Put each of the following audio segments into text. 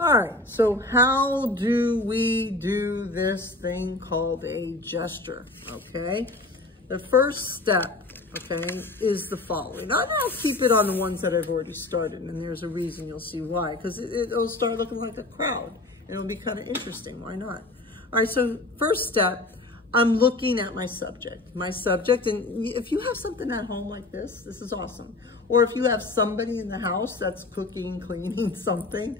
All right, so how do we do this thing called a gesture, okay? The first step, okay, is the following. I'll keep it on the ones that I've already started, and there's a reason, you'll see why, because it'll start looking like a crowd, and it'll be kind of interesting, why not? All right, so first step, I'm looking at my subject. And if you have something at home like this is awesome. Or if you have somebody in the house that's cooking, cleaning something,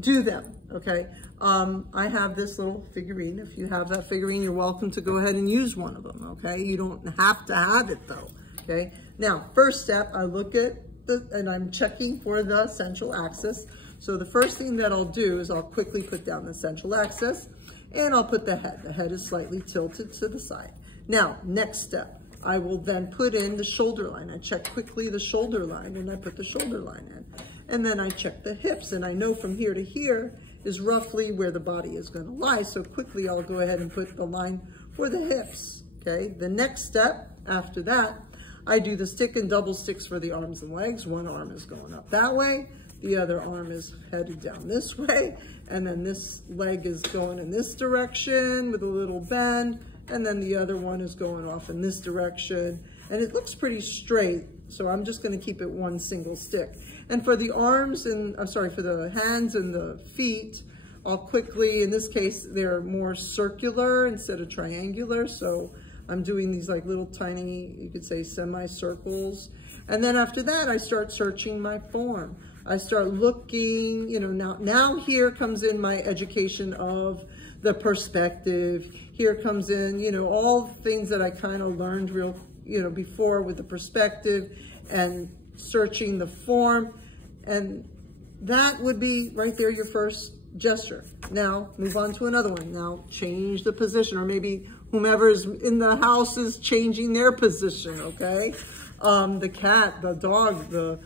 do them, okay? I have this little figurine. If you have that figurine, you're welcome to go ahead and use one of them, okay? You don't have to have it though, okay? Now, first step, I look at and I'm checking for the central axis. So the first thing that I'll do is I'll quickly put down the central axis and I'll put the head. The head is slightly tilted to the side. Now, next step, I will then put in the shoulder line. I check quickly the shoulder line and I put the shoulder line in. And then I check the hips, and I know from here to here is roughly where the body is going to lie. So quickly, I'll go ahead and put the line for the hips, okay? The next step after that, I do the stick and double sticks for the arms and legs. One arm is going up that way. The other arm is headed down this way. And then this leg is going in this direction with a little bend. And then the other one is going off in this direction. And it looks pretty straight. So I'm just going to keep it one single stick. And for the arms and, for the hands and the feet, I'll quickly, in this case, they're more circular instead of triangular. So I'm doing these like little tiny, you could say semicircles. And then after that, I start searching my form. I start looking, you know, now here comes in my education of the perspective. Here comes in, you know, all the things that I kind of learned before with the perspective and searching the form. And that would be right there your first gesture. Now move on to another one. Now change the position, or maybe whomever is in the house is changing their position, okay? The cat, the dog, the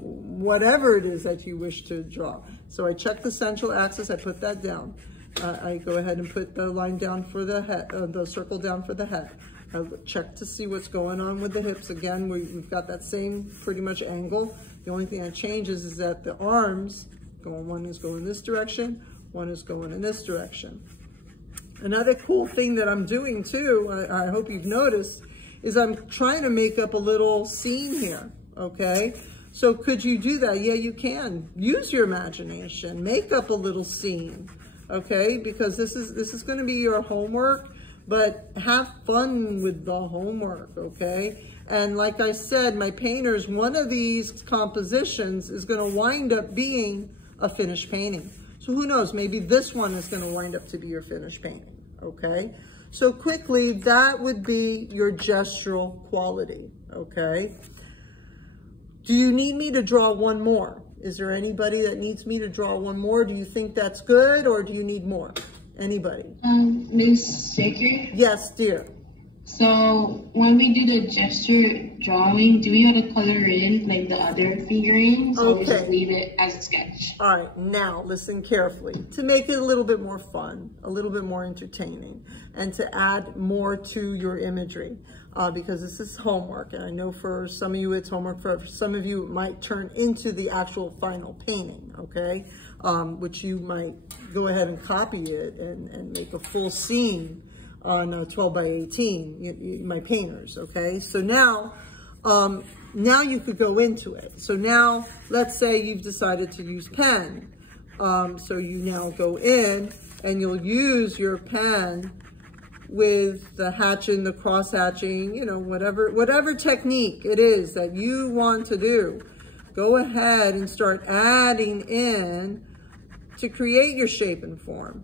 whatever it is that you wish to draw. So I check the central axis, I put that down. I go ahead and put the line down for the head, the circle down for the head. I check to see what's going on with the hips. Again, we've got that same pretty much angle. The only thing that changes is that the arms, one is going this direction, one is going in this direction. Another cool thing that I'm doing too, I hope you've noticed, is I'm trying to make up a little scene here, okay? So could you do that? Yeah, you can. Use your imagination. Make up a little scene, okay? Because this is going to be your homework, but have fun with the homework, okay? And like I said, my painters, one of these compositions is going to wind up being a finished painting. So who knows, maybe this one is going to wind up to be your finished painting, okay? So quickly, that would be your gestural quality, okay? Do you need me to draw one more? Is there anybody that needs me to draw one more? Do you think that's good, or do you need more? Anybody? Miss Shaker? Yes, dear. So when we do the gesture drawing, do we have to color in like the other figurines, or we just leave it as a sketch? All right, now listen carefully. To make it a little bit more fun, a little bit more entertaining, and to add more to your imagery, because this is homework, and I know for some of you it's homework, for some of you it might turn into the actual final painting, okay? Which you might go ahead and copy it and make a full scene on 12 by 18, my painters, okay? So now you could go into it. So now, let's say you've decided to use pen. So you now go in and you'll use your pen with the hatching, the cross hatching, you know, whatever technique it is that you want to do. Go ahead and start adding in to create your shape and form,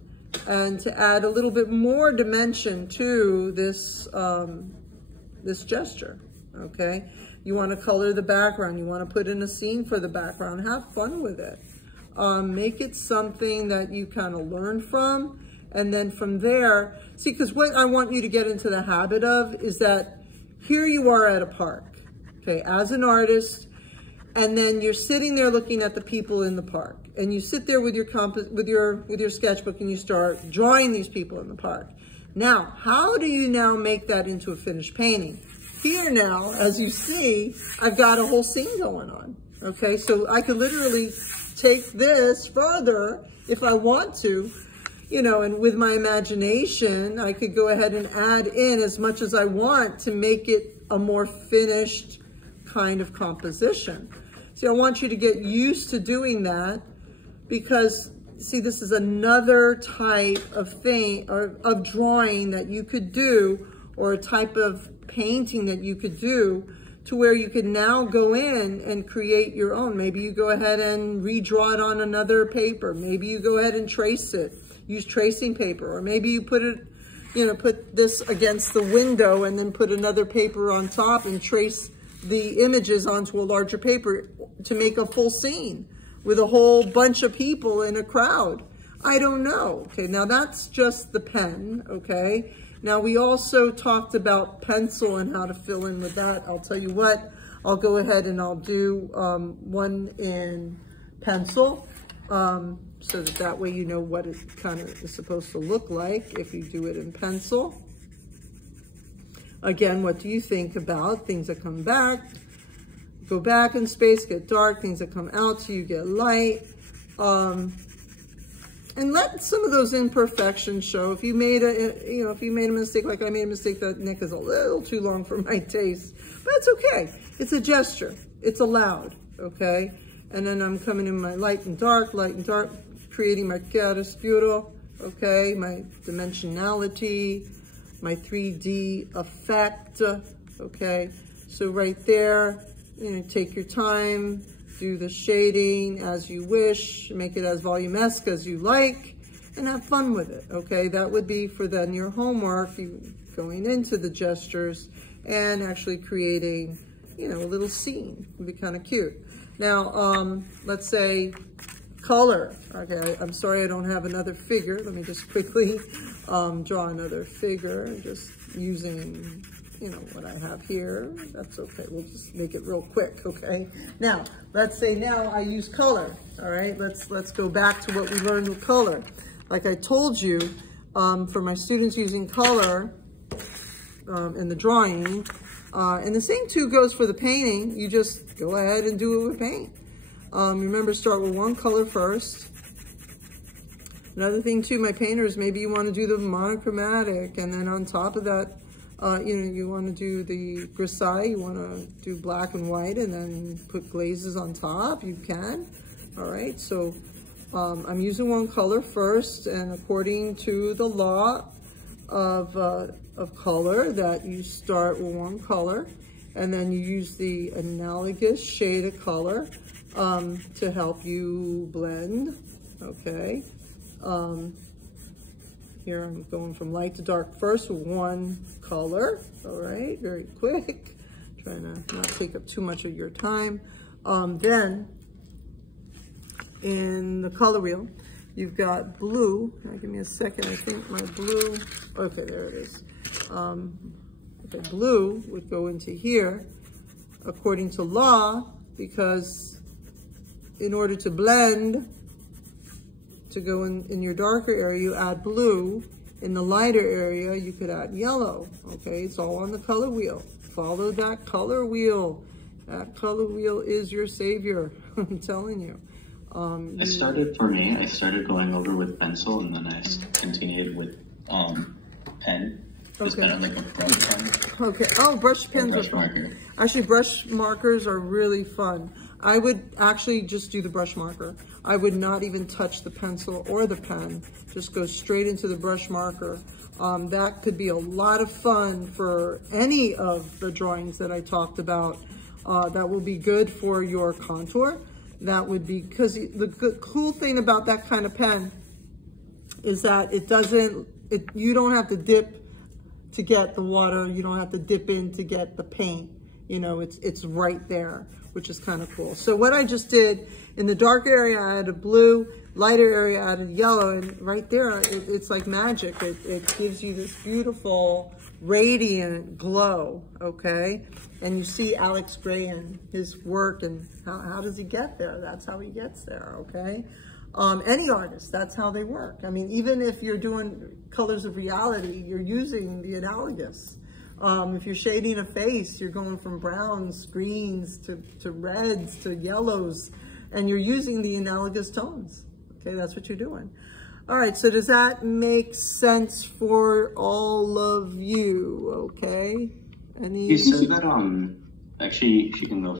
and to add a little bit more dimension to this, this gesture, okay? You want to color the background. You want to put in a scene for the background. Have fun with it. Make it something that you kind of learn from, and then from there, see, because what I want you to get into the habit of is that here you are at a park, okay, as an artist, and then you're sitting there looking at the people in the park. And you sit there with your sketchbook and you start drawing these people in the park. Now, how do you now make that into a finished painting? Here now, as you see, I've got a whole scene going on. Okay, so I could literally take this further if I want to, you know, and with my imagination, I could go ahead and add in as much as I want to make it a more finished kind of composition. See, I want you to get used to doing that because, see, this is another type of thing, or of drawing that you could do, or a type of painting that you could do, to where you can now go in and create your own. Maybe you go ahead and redraw it on another paper. Maybe you go ahead and trace it, use tracing paper, or maybe you put it, you know, put this against the window and then put another paper on top and trace the images onto a larger paper to make a full scene with a whole bunch of people in a crowd. I don't know. Okay, now that's just the pen, okay? Now we also talked about pencil and how to fill in with that. I'll tell you what, I'll go ahead and I'll do one in pencil so that way you know what it kind of is supposed to look like if you do it in pencil. Again, what do you think about things that come back? Go back in space, get dark, things that come out to you get light. And let some of those imperfections show. If you made a mistake, like I made a mistake, that neck is a little too long for my taste, but it's okay. It's a gesture. It's allowed, okay? And then I'm coming in my light and dark, creating my chiaroscuro, okay? My dimensionality, my 3D effect, okay? So right there, you know, take your time, do the shading as you wish, make it as volumesque as you like, and have fun with it, okay? That would be for then your homework, you going into the gestures and actually creating, you know, a little scene. Would be kind of cute. Now, let's say color, okay? I'm sorry I don't have another figure. Let me just quickly draw another figure, just using, you know, what I have here. That's okay. We'll just make it real quick, okay? Now, let's say now I use color, all right? Let's go back to what we learned with color. Like I told you, for my students using color in the drawing, and the same too goes for the painting. You just go ahead and do it with paint. Remember, start with one color first. Another thing too, my painters, maybe you want to do the monochromatic, and then on top of that, you know, you want to do the grisaille, you want to do black and white and then put glazes on top, you can. All right, so I'm using one color first, and according to the law of color, that you start with one color and then you use the analogous shade of color to help you blend, okay? Here I'm going from light to dark first with one color, all right, very quick, trying to not take up too much of your time. Then in the color wheel, you've got blue. Now, give me a second, I think my blue, okay, there it is. Okay, blue would go into here according to law, because in order to blend, to go in your darker area, you add blue. In the lighter area, you could add yellow, okay? It's all on the color wheel. Follow that color wheel. That color wheel is your savior, I'm telling you. I started going over with pencil, and then I continued with pen. Just Okay. kind of like a brush pen. Okay, oh, brush pens Brush are fun. marker. Actually, brush markers are really fun. I would actually just do the brush marker. I would not even touch the pencil or the pen. Just go straight into the brush marker. That could be a lot of fun for any of the drawings that I talked about. That will be good for your contour. That would be, because the cool thing about that kind of pen is that you don't have to dip to get the water. You don't have to dip in to get the paint. You know, it's right there, which is kind of cool. So what I just did, in the dark area, I added blue, lighter area, I added yellow, and right there, it's like magic. It gives you this beautiful, radiant glow, okay? And you see Alex Grey and his work, and how does he get there? That's how he gets there, okay? Any artist, that's how they work. I mean, even if you're doing colors of reality, you're using the analogous. If you're shading a face, you're going from browns, greens, to reds, to yellows, and you're using the analogous tones. Okay, that's what you're doing. All right, so does that make sense for all of you? Okay. You said that actually she can go